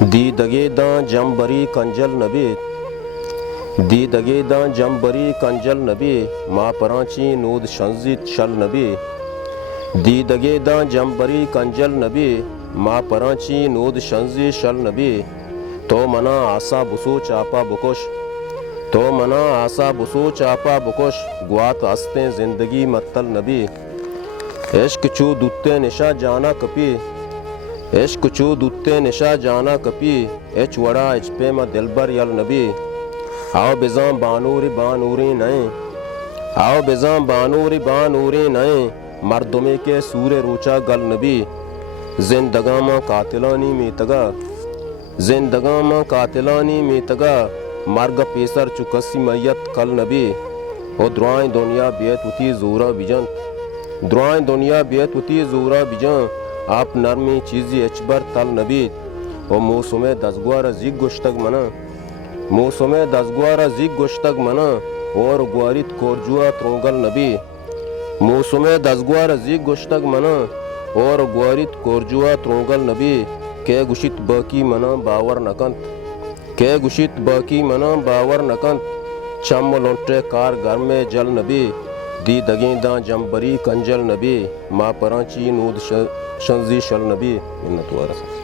دیدگے داں جمبری کنجل نبی دیدگے داں جمبری کنجل نبی ما پرانچی نود شنزیت شل نبی دیدگے داں جمبری کنجل نبی ما پرانچی نود شنزی شل نبی تو منا آسا بسو چاپا بکش تو منا آسا بسو چاپا بکش گوات ہستیں زندگی متل نبی عشق چو دوتے نشا جانا کپی عشق چو دوتے نشا جانا کپی اچ وڑا اچ پہ ما دلبر یل نبی آؤ بزاں بانوری بانوری نئیں آؤ بزاں بانوری بانوری نئیں مردمی کے سور روچا گل نبی زندگاں ماں قاتلانی میتگا زندگاں ماں قاتلانی میتگا مرگ پیسر چکسی میت کل نبی او درائیں دنیا بیت اتی زورا بجن درائیں دنیا بیت اتی زورا بجن آپ نرمی چیزی اچبر تل نبی او موسم دزگوار زیگ گشتگ منا موسم دزگوار زیگ گشتگ منا اور گواریت کورجوا ترونگل نبی موسم دزگوار زیگ گشتگ منا اور گواریت کورجوا ترونگل نبی کہ گشت باقی منا باور نکنت کہ گشت باقی منا باور نکنت چم لونٹے کار گھر میں جل نبی دیدگیں داں جمبری کنجل نبی ما پرانچی نود شنزی شل نبی منت وارث